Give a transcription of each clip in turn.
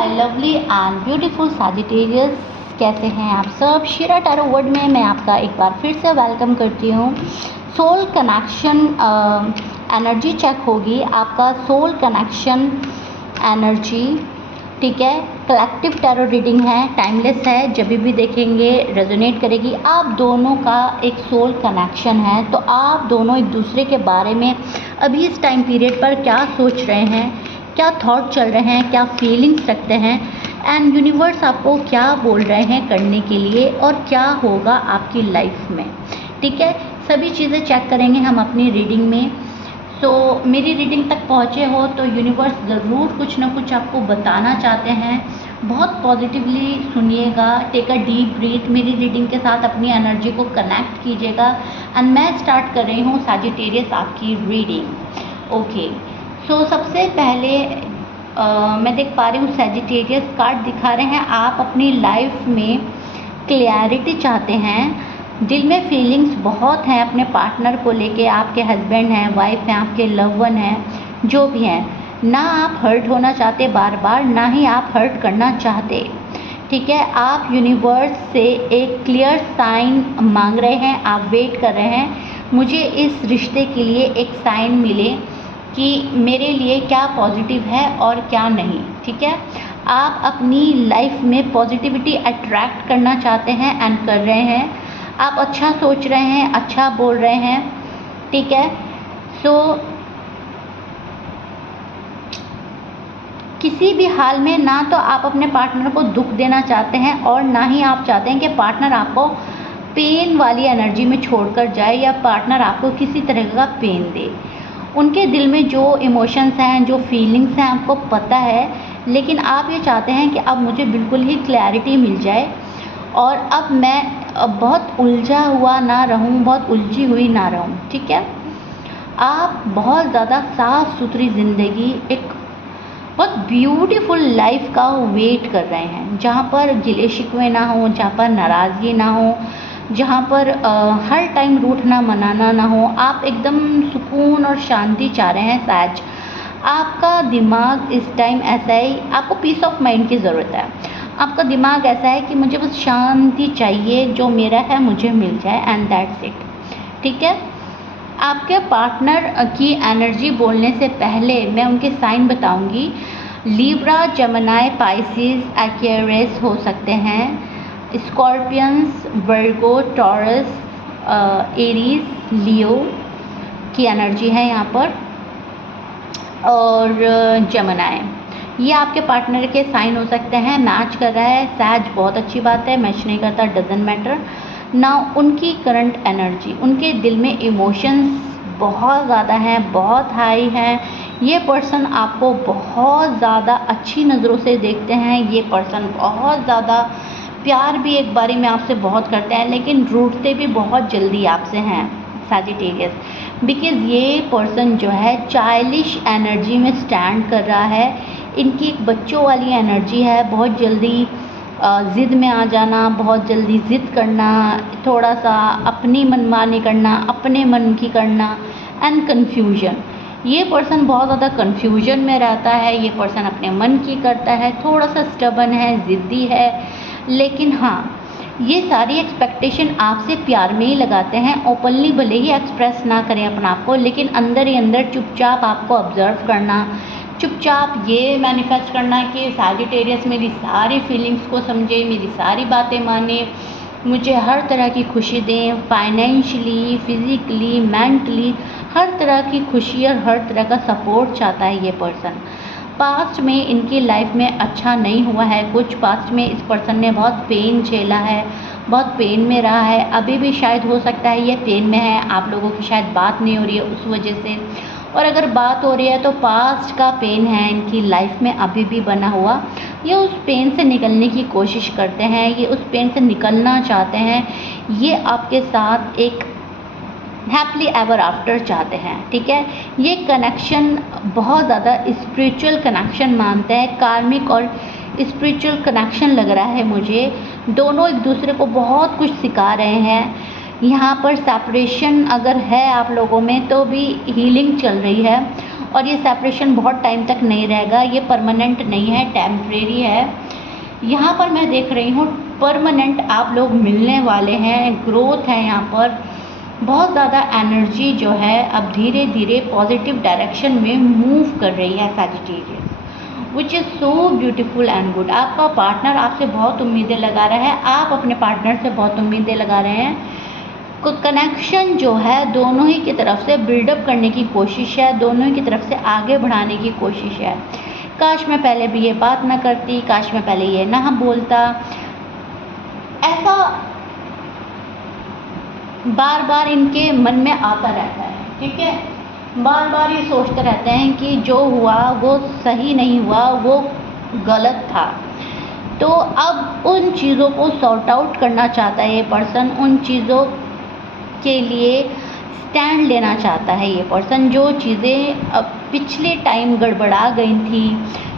My lovely and beautiful Sagittarius, कैसे हैं आप सब। शिरा टैरो वर्ड में मैं आपका एक बार फिर से वेलकम करती हूँ। सोल कनेक्शन एनर्जी चेक होगी, आपका सोल कनेक्शन एनर्जी, ठीक है। कलेक्टिव टैरो रीडिंग है, टाइमलेस है, जब भी देखेंगे रेजोनेट करेगी। आप दोनों का एक सोल कनेक्शन है, तो आप दोनों एक दूसरे के बारे में अभी इस टाइम पीरियड पर क्या सोच रहे हैं, क्या थॉट चल रहे हैं, क्या फीलिंग्स रखते हैं, एंड यूनिवर्स आपको क्या बोल रहे हैं करने के लिए और क्या होगा आपकी लाइफ में, ठीक है। सभी चीज़ें चेक करेंगे हम अपनी रीडिंग में। सो मेरी रीडिंग तक पहुँचे हो तो यूनिवर्स ज़रूर कुछ ना कुछ आपको बताना चाहते हैं। बहुत पॉजिटिवली सुनिएगा, टेक अ डीप ब्रीथ, मेरी रीडिंग के साथ अपनी एनर्जी को कनेक्ट कीजिएगा। एंड मैं स्टार्ट कर रही हूँ सैजिटेरियस आपकी रीडिंग। ओके, सो सबसे पहले मैं देख पा रही हूँ सैजिटेरियस कार्ड दिखा रहे हैं। आप अपनी लाइफ में क्लैरिटी चाहते हैं, दिल में फीलिंग्स बहुत हैं अपने पार्टनर को लेके। आपके हस्बैंड हैं, वाइफ हैं, आपके लव वन हैं, जो भी हैं। ना आप हर्ट होना चाहते बार बार, ना ही आप हर्ट करना चाहते, ठीक है। आप यूनिवर्स से एक क्लियर साइन मांग रहे हैं, आप वेट कर रहे हैं मुझे इस रिश्ते के लिए एक साइन मिले कि मेरे लिए क्या पॉजिटिव है और क्या नहीं, ठीक है। आप अपनी लाइफ में पॉजिटिविटी अट्रैक्ट करना चाहते हैं एंड कर रहे हैं। आप अच्छा सोच रहे हैं, अच्छा बोल रहे हैं, ठीक है। सो किसी भी हाल में ना तो आप अपने पार्टनर को दुख देना चाहते हैं और ना ही आप चाहते हैं कि पार्टनर आपको पेन वाली एनर्जी में छोड़कर जाए या पार्टनर आपको किसी तरह का पेन दे। उनके दिल में जो इमोशंस हैं, जो फीलिंग्स हैं, आपको पता है, लेकिन आप ये चाहते हैं कि अब मुझे बिल्कुल ही क्लैरिटी मिल जाए और अब मैं बहुत उलझा हुआ ना रहूं, बहुत उलझी हुई ना रहूं, ठीक है। आप बहुत ज़्यादा साफ़ सुथरी ज़िंदगी, एक बहुत ब्यूटीफुल लाइफ का वेट कर रहे हैं, जहाँ पर गिले शिकवे ना हो, जहाँ पर नाराज़गी ना हो, जहाँ पर हर टाइम रूठना मनाना ना हो। आप एकदम सुकून और शांति चाह रहे हैं। सहज आपका दिमाग इस टाइम ऐसा है, आपको पीस ऑफ माइंड की ज़रूरत है। आपका दिमाग ऐसा है कि मुझे बस शांति चाहिए, जो मेरा है मुझे मिल जाए, एंड दैट्स इट, ठीक है। आपके पार्टनर की एनर्जी बोलने से पहले मैं उनके साइन बताऊंगी। लिब्रा, जेमिनी, पाइसिस, एक्वेरियस हो सकते हैं, स्कॉर्पियंस, वर्गो, टॉरस, एरीज, लियो की एनर्जी है यहाँ पर, और जेमिनी। ये आपके पार्टनर के साइन हो सकते हैं। मैच कर रहा है, सहज बहुत अच्छी बात है, मैच नहीं करता डजंट मैटर ना। उनकी करंट एनर्जी, उनके दिल में इमोशंस बहुत ज़्यादा हैं, बहुत हाई हैं। ये पर्सन आपको बहुत ज़्यादा अच्छी नज़रों से देखते हैं। ये पर्सन बहुत ज़्यादा प्यार भी एक बारी में आपसे बहुत करते हैं, लेकिन रूठते भी बहुत जल्दी आपसे हैं सैजिटेरियस। बिकॉज़ ये पर्सन जो है चाइल्डिश एनर्जी में स्टैंड कर रहा है। इनकी एक बच्चों वाली एनर्जी है, बहुत जल्दी ज़िद में आ जाना, बहुत जल्दी ज़िद करना, थोड़ा सा अपनी मनमानी करना, अपने मन की करना, एंड कन्फ्यूजन। ये पर्सन बहुत ज़्यादा कन्फ्यूजन में रहता है। ये पर्सन अपने मन की करता है, थोड़ा सा स्टबन है, ज़िद्दी है, लेकिन हाँ, ये सारी एक्सपेक्टेशन आपसे प्यार में ही लगाते हैं। ओपनली भले ही एक्सप्रेस ना करें अपना आप को, लेकिन अंदर ही अंदर चुपचाप आपको ऑब्जर्व करना, चुपचाप ये मैनिफेस्ट करना कि सैजिटेरियस मेरी सारी फीलिंग्स को समझे, मेरी सारी बातें माने, मुझे हर तरह की खुशी दें, फाइनेंशियली, फिज़िकली, मेंटली, हर तरह की खुशी और हर तरह का सपोर्ट चाहता है ये पर्सन। पास्ट में इनकी लाइफ में अच्छा नहीं हुआ है कुछ, पास्ट में इस पर्सन ने बहुत पेन झेला है, बहुत पेन में रहा है। अभी भी शायद हो सकता है ये पेन में है, आप लोगों की शायद बात नहीं हो रही है उस वजह से, और अगर बात हो रही है तो पास्ट का पेन है इनकी लाइफ में अभी भी बना हुआ। ये उस पेन से निकलने की कोशिश करते हैं, ये उस पेन से निकलना चाहते हैं। ये आपके साथ एक हैप्पीली एवर आफ्टर चाहते हैं, ठीक है। ये कनेक्शन बहुत ज़्यादा स्पिरिचुअल कनेक्शन मानते हैं, कार्मिक और स्पिरिचुअल कनेक्शन लग रहा है मुझे। दोनों एक दूसरे को बहुत कुछ सिखा रहे हैं। यहाँ पर सेपरेशन अगर है आप लोगों में तो भी हीलिंग चल रही है, और ये सेपरेशन बहुत टाइम तक नहीं रहेगा, ये परमानेंट नहीं है, टेम्परेरी है। यहाँ पर मैं देख रही हूँ परमानेंट आप लोग मिलने वाले हैं, ग्रोथ है यहाँ पर, बहुत ज़्यादा एनर्जी जो है अब धीरे धीरे पॉजिटिव डायरेक्शन में मूव कर रही है Sagittarius, which is so beautiful and good. आपका पार्टनर आपसे बहुत उम्मीदें लगा रहा है, आप अपने पार्टनर से बहुत उम्मीदें लगा रहे हैं। कनेक्शन जो है दोनों ही की तरफ से बिल्डअप करने की कोशिश है, दोनों ही की तरफ से आगे बढ़ाने की कोशिश है। काश मैं पहले भी ये बात ना करती, काश मैं पहले ये ना बोलता, ऐसा बार बार इनके मन में आता रहता है। ठीक है, बार बार ये सोचते रहते हैं कि जो हुआ वो सही नहीं हुआ, वो गलत था। तो अब उन चीज़ों को सॉर्ट आउट करना चाहता है ये पर्सन, उन चीज़ों के लिए स्टैंड लेना चाहता है ये पर्सन। जो चीज़ें अब पिछले टाइम गड़बड़ा गई थी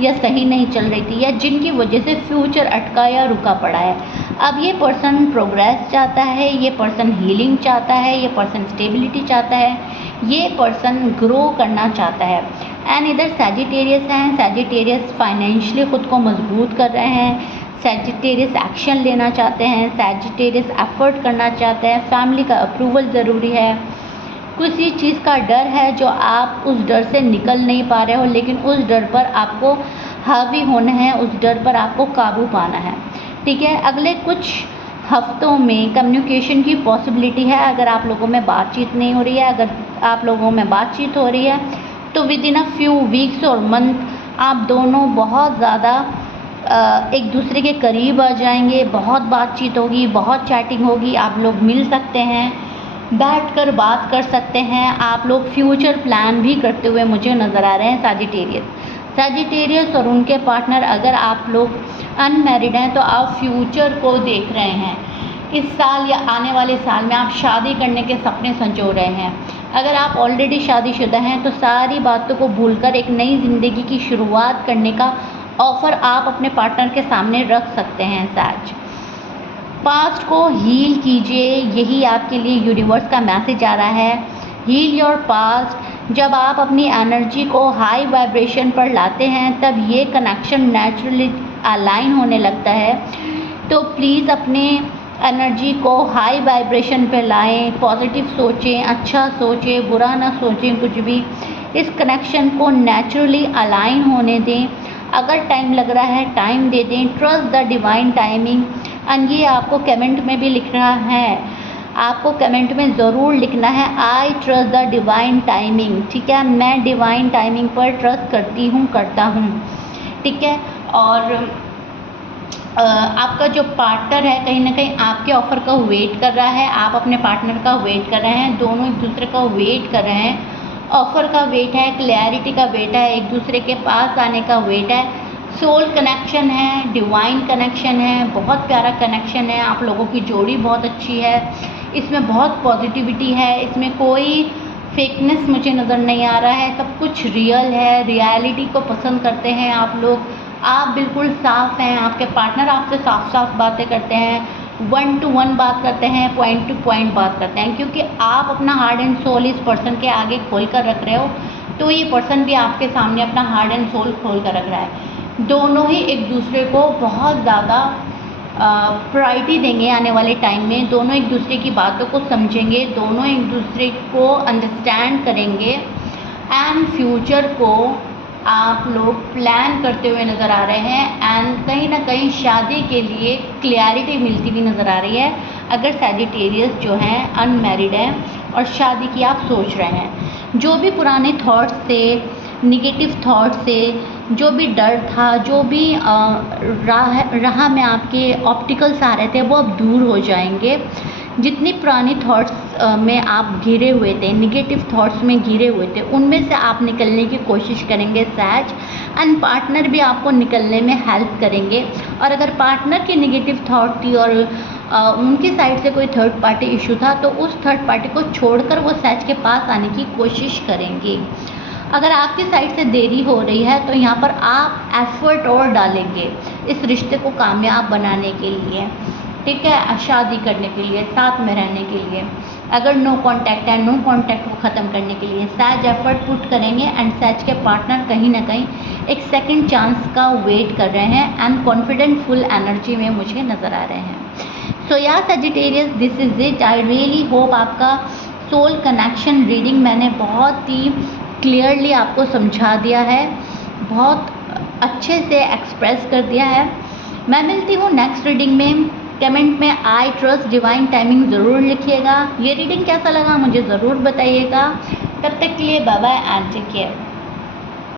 या सही नहीं चल रही थी या जिनकी वजह से फ्यूचर अटका या रुका पड़ा है, अब ये पर्सन प्रोग्रेस चाहता है, ये पर्सन हीलिंग चाहता है, ये पर्सन स्टेबिलिटी चाहता है, ये पर्सन ग्रो करना चाहता है। एंड इधर सैजिटेरियस हैं, सैजिटेरियस फाइनेंशियली ख़ुद को मजबूत कर रहे हैं, सैजिटेरियस एक्शन लेना चाहते हैं, सैजिटेरियस एफर्ट करना चाहते हैं, फैमिली का अप्रूवल ज़रूरी है। किसी चीज़ का डर है जो आप उस डर से निकल नहीं पा रहे हो, लेकिन उस डर पर आपको हावी होना है, उस डर पर आपको काबू पाना है। ठीक है, अगले कुछ हफ्तों में कम्युनिकेशन की पॉसिबिलिटी है। अगर आप लोगों में बातचीत नहीं हो रही है, अगर आप लोगों में बातचीत हो रही है, तो with in a few weeks और मंथ आप दोनों बहुत ज़्यादा एक दूसरे के करीब आ जाएंगे, बहुत बातचीत होगी, बहुत चैटिंग होगी, आप लोग मिल सकते हैं, बैठकर बात कर सकते हैं, आप लोग फ्यूचर प्लान भी करते हुए मुझे नज़र आ रहे हैं सैजिटेरियस और उनके पार्टनर। अगर आप लोग अनमैरिड हैं तो आप फ्यूचर को देख रहे हैं, इस साल या आने वाले साल में आप शादी करने के सपने संजो रहे हैं। अगर आप ऑलरेडी शादीशुदा हैं तो सारी बातों को भूलकर एक नई ज़िंदगी की शुरुआत करने का ऑफ़र आप अपने पार्टनर के सामने रख सकते हैं। सैज, पास्ट को हील कीजिए, यही आपके लिए यूनिवर्स का मैसेज आ रहा है। Heal your past. जब आप अपनी एनर्जी को हाई वाइब्रेशन पर लाते हैं तब ये कनेक्शन नेचुरली अलाइन होने लगता है। तो प्लीज़ अपने एनर्जी को हाई वाइब्रेशन पर लाएं, पॉजिटिव सोचें, अच्छा सोचें, बुरा ना सोचें कुछ भी। इस कनेक्शन को नेचुरली अलाइन होने दें। अगर टाइम लग रहा है टाइम दे दें, trust the divine timing. And ये आपको कमेंट में भी लिख रहा है, आपको कमेंट में ज़रूर लिखना है, I trust the divine timing. ठीक है, मैं डिवाइन टाइमिंग पर ट्रस्ट करती हूँ, करता हूँ। ठीक है, और आपका जो पार्टनर है कहीं ना कहीं आपके ऑफ़र का वेट कर रहा है, आप अपने पार्टनर का वेट कर रहे हैं, दोनों एक दूसरे का वेट कर रहे हैं। ऑफ़र का वेट है, क्लैरिटी का वेट है, एक दूसरे के पास आने का वेट है। सोल कनेक्शन है, डिवाइन कनेक्शन है, बहुत प्यारा कनेक्शन है। आप लोगों की जोड़ी बहुत अच्छी है, इसमें बहुत पॉजिटिविटी है, इसमें कोई फेकनेस मुझे नज़र नहीं आ रहा है, सब कुछ रियल है। रियलिटी को पसंद करते हैं आप लोग, आप बिल्कुल साफ़ हैं, आपके पार्टनर आपसे साफ साफ बातें करते हैं, 1 to 1 बात करते हैं, पॉइंट टू पॉइंट बात करते हैं, क्योंकि आप अपना हार्ट एंड सोल इस पर्सन के आगे खोल कर रख रहे हो, तो ये पर्सन भी आपके सामने अपना हार्ट एंड सोल खोल कर रख रहा है। दोनों ही एक दूसरे को बहुत ज़्यादा प्रायोरिटी देंगे आने वाले टाइम में, दोनों एक दूसरे की बातों को समझेंगे, दोनों एक दूसरे को अंडरस्टैंड करेंगे एंड फ्यूचर को आप लोग प्लान करते हुए नज़र आ रहे हैं। एंड कहीं ना कहीं शादी के लिए क्लैरिटी मिलती हुई नज़र आ रही है। अगर सैजिटेरियस जो हैं अनमैरिड हैं और शादी की आप सोच रहे हैं, जो भी पुराने थॉट्स से, निगेटिव थॉट से, जो भी डर था, जो भी राह में आपके ऑब्स्टिकल्स आ रहे थे, वो अब दूर हो जाएंगे। जितनी पुरानी थॉट्स में आप घिरे हुए थे, निगेटिव थॉट्स में घिरे हुए थे, उनमें से आप निकलने की कोशिश करेंगे सैज। एंड पार्टनर भी आपको निकलने में हेल्प करेंगे। और अगर पार्टनर की निगेटिव थॉट थी और उनकी साइड से कोई थर्ड पार्टी इशू था, तो उस थर्ड पार्टी को छोड़कर वो सैज के पास आने की कोशिश करेंगे। अगर आपकी साइड से देरी हो रही है तो यहाँ पर आप एफर्ट और डालेंगे इस रिश्ते को कामयाब बनाने के लिए। ठीक है, शादी करने के लिए, साथ में रहने के लिए। अगर नो कांटेक्ट है, नो कांटेक्ट को ख़त्म करने के लिए सैज एफर्ट पुट करेंगे एंड सैज के पार्टनर कहीं ना कहीं एक सेकंड चांस का वेट कर रहे हैं एंड कॉन्फिडेंट फुल एनर्जी में मुझे नज़र आ रहे हैं। सो या Sagittarius, this is it. I really hope आपका सोल कनेक्शन रीडिंग मैंने बहुत ही क्लियरली आपको समझा दिया है, बहुत अच्छे से एक्सप्रेस कर दिया है। मैं मिलती हूँ नेक्स्ट रीडिंग में। कमेंट में आई ट्रस्ट डिवाइन टाइमिंग ज़रूर लिखिएगा। ये रीडिंग कैसा लगा मुझे ज़रूर बताइएगा। तब तक के लिए bye bye and take care.